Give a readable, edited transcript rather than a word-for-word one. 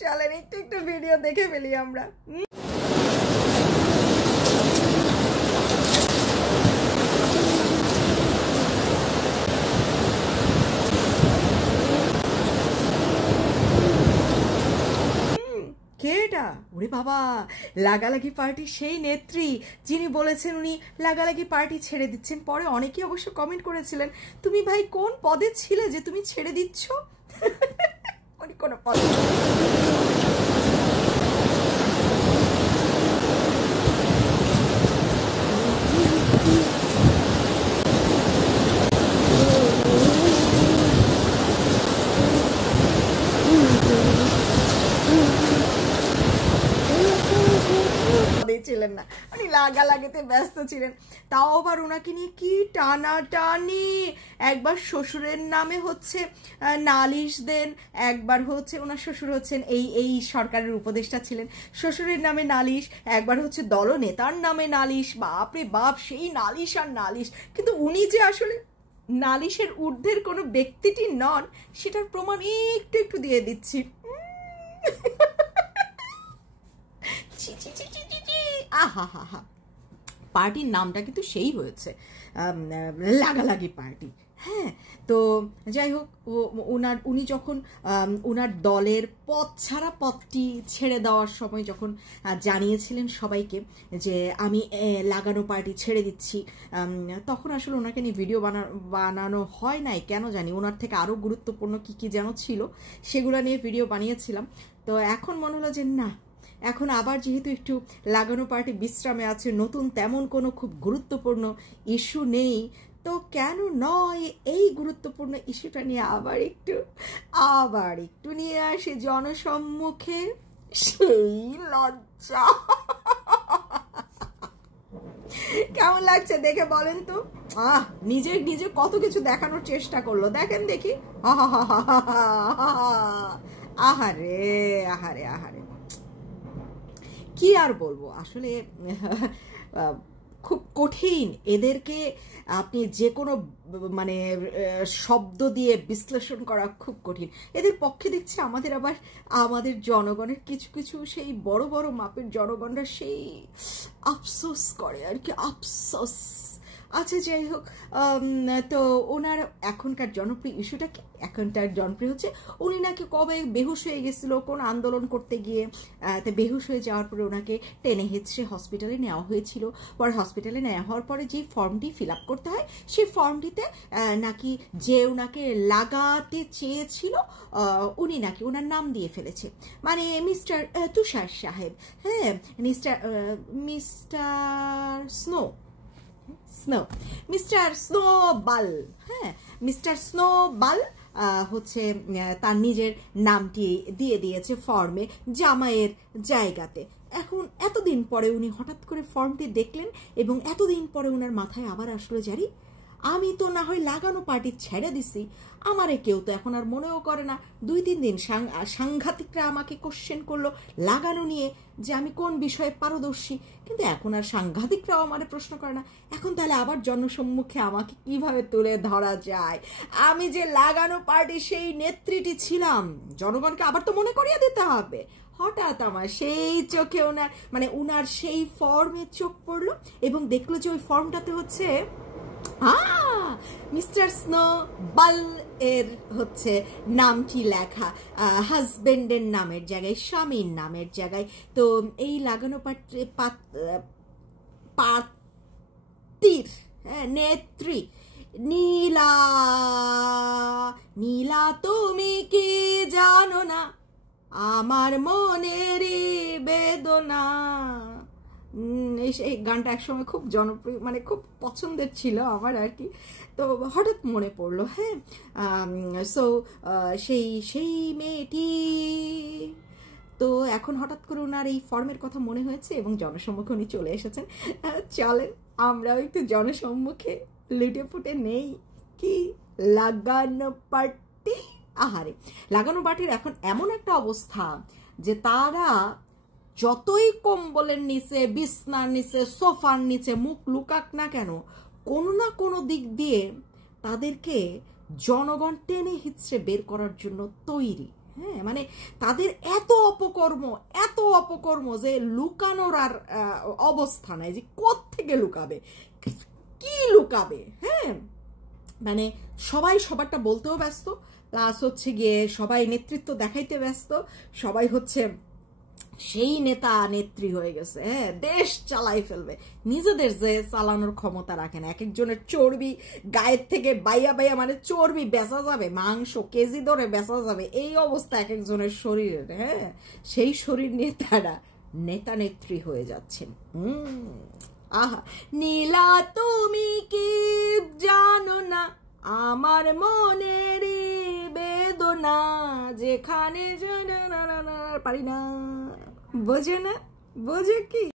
চলেন একটু একটু ভিডিও দেখে ফেলি আমরা। কে এটা? ওরে বাবা, লাগালাগি পার্টির সেই নেত্রী যিনি বলেছেন উনি লাগালাগি পার্টি ছেড়ে দিচ্ছেন। পরে অনেকেই অবশ্য কমেন্ট করেছিলেন, তুমি ভাই কোন পদে ছিলে যে তুমি ছেড়ে দিচ্ছ? উনি কোন পদে ছিলেন না, উনি লাগালাগিতে ব্যস্ত ছিলেন। তাও আবার ওনাকে নিয়ে কি টানাটানি। একবার শ্বশুরের নামে হচ্ছে নালিশ দেন, একবার হচ্ছে ওনার শ্বশুর হচ্ছেন এই সরকারের উপদেষ্টা ছিলেন, শ্বশুরের নামে নালিশ, একবার হচ্ছে দলনেতার নামে নালিশ। বাপরে বাপ, সেই নালিশ আর নালিশ। কিন্তু উনি যে আসলে নালিশের ঊর্ধ্বের কোনো ব্যক্তিটি নন সেটার প্রমাণ একটু একটু দিয়ে দিচ্ছি। আহা হা হা, পার্টির নামটা কিন্তু সেই হয়েছে, লাগালাগি পার্টি। হ্যাঁ, তো যাই হোক, উনি যখন ওনার দলের পদ ছাড়া পদটি ছেড়ে দেওয়ার সময় যখন জানিয়েছিলেন সবাইকে যে আমি লাগানো পার্টি ছেড়ে দিচ্ছি, তখন আসলে ওনাকে নিয়ে ভিডিও বানানো হয় নাই কেন জানি। ওনার থেকে আরও গুরুত্বপূর্ণ কি কি যেন ছিল, সেগুলো নিয়ে ভিডিও বানিয়েছিলাম। তো এখন মনে হলো যে না, এখন আবার যেহেতু একটু লাগানো পার্টি বিশ্রামে আছে, নতুন তেমন কোনো খুব গুরুত্বপূর্ণ ইস্যু নেই, তো কেন নয় এই গুরুত্বপূর্ণ ইস্যুটা নিয়ে আবার একটু নিয়ে আসে জনসম্মুখে। সেই লজ্জা কেমন লাগছে দেখে বলেন তো? নিজে কত কিছু দেখানোর চেষ্টা করলো, দেখেন দেখি। আহারে আহারে আহারে, কি আর বলবো আসলে। খুব কঠিন এদেরকে আপনি যে কোনো মানে শব্দ দিয়ে বিশ্লেষণ করা খুব কঠিন। এদের পক্ষে দেখছি আমাদের জনগণের কিছু কিছু সেই বড় বড় মাপের জনগণরা সেই আফসোস করে আর কি, আফসোস। আচ্ছা যাই হোক, তো ওনার এখনকার জনপ্রিয় ইস্যুটা কি? এখনকার জনপ্রিয় হচ্ছে উনি নাকি কবে বেহুশ হয়ে গেছিল কোন আন্দোলন করতে গিয়ে, তো বেহুশ হয়ে যাওয়ার পরে ওনাকে টেনে হেঁচড়ে হসপিটালে নেওয়া হয়েছিল। পরে হসপিটালে নেওয়া হওয়ার পরে যে ফর্মটি ফিল আপ করতে হয়, সেই ফর্মটিতে নাকি যে ওনাকে লাগাতে চেয়েছিল উনি নাকি ওনার নাম দিয়ে ফেলেছে, মানে মিস্টার তুষার সাহেব। হ্যাঁ, মিস্টার স্নোবাল। হ্যাঁ, মিস্টার স্নোবাল হচ্ছে তার নিজের নামটি দিয়ে দিয়েছে ফর্মে জামাইয়ের জায়গাতে। এখন এতদিন পরে উনি হঠাৎ করে ফর্মটি দেখলেন এবং এতদিন পরে ওনার মাথায় আবার আসলো, জারি আমি তো না হয় লাগানো পার্টি ছেড়ে দিছি, আমারে কেউ তো এখন আর মনেও করে না। 2-3 দিন সাংঘাতিকরা আমাকে কোশ্চেন করলো লাগানো নিয়ে যে আমি কোন বিষয়ে পারদর্শী, কিন্তু এখন আর সাংঘাতিকরাও আমারে প্রশ্ন করে না। এখন তাহলে আবার জনসম্মুখে আমাকে কিভাবে তুলে ধরা যায়? আমি যে লাগানো পার্টি সেই নেত্রীটি ছিলাম, জনগণকে আবার তো মনে করিয়ে দিতে হবে। হঠাৎ আমার সেই চোখে ওনার সেই ফর্মে চোখ পড়লো এবং দেখলো যে ওই ফর্মটাতে হচ্ছে মিস্টার স্নোবাল এর হচ্ছে নামটি লেখা, হাজবেন্ডের নামের জায়গায় স্বামীর নামের জায়গায়। তো এই লাগানো পাত্রীর নেত্রী নীলা তুমি কি জানো না আমার মনের বেদনা। এই গানটা একসময় খুব জনপ্রিয়, খুব পছন্দের ছিল আমার আর কি। তো হঠাৎ মনে পড়লো, হ্যাঁ, সো সেই মেয়েটি। তো এখন হঠাৎ করে ওনার এই ফর্মের কথা মনে হয়েছে এবং জনসম্মুখে উনি চলে এসেছেন। চলেন আমরাও একটু জনসম্মুখে লুটে ফুটে নেই কি লাগানো পার্টি। আহারে, লাগানো পার্টির এখন এমন একটা অবস্থা যে তারা যতই কম্বলের নিচে, বিছনার নিচে, সোফার নিচে মুখ লুকাক না কেন, কোনো না কোনো দিক দিয়ে তাদেরকে জনগণ টেনে হিচড়ে বের করার জন্য তৈরি। হ্যাঁ, মানে তাদের এত অপকর্ম যে লুকানোর আর অবস্থা নাই, যে কোত্থেকে লুকাবে, কি লুকাবে। হ্যাঁ, মানে সবাই সবারটা বলতেও ব্যস্ত, প্লাস হচ্ছে গিয়ে সবাই নেতৃত্ব দেখাইতে ব্যস্ত, সবাই হচ্ছে সেই নেতা নেত্রী হয়ে গেছে। হ্যাঁ, দেশ চালাই ফেলবে, নিজেদের যে চালানোর ক্ষমতা রাখে না। এক একজনের চর্বি গায়ের থেকে বাইয়া মানে চর্বি বেচা যাবে, মাংস কেজি ধরে বেচা যাবে, এই অবস্থা এক একজনের শরীরের। হ্যাঁ, সেই শরীর নিয়ে তারা নেতা নেত্রী হয়ে যাচ্ছেন। আহা, নীলা তুমি কি জানো না আমার মনের বেদনা, যেখানে পারি না, বোঝে না, বোঝে কি।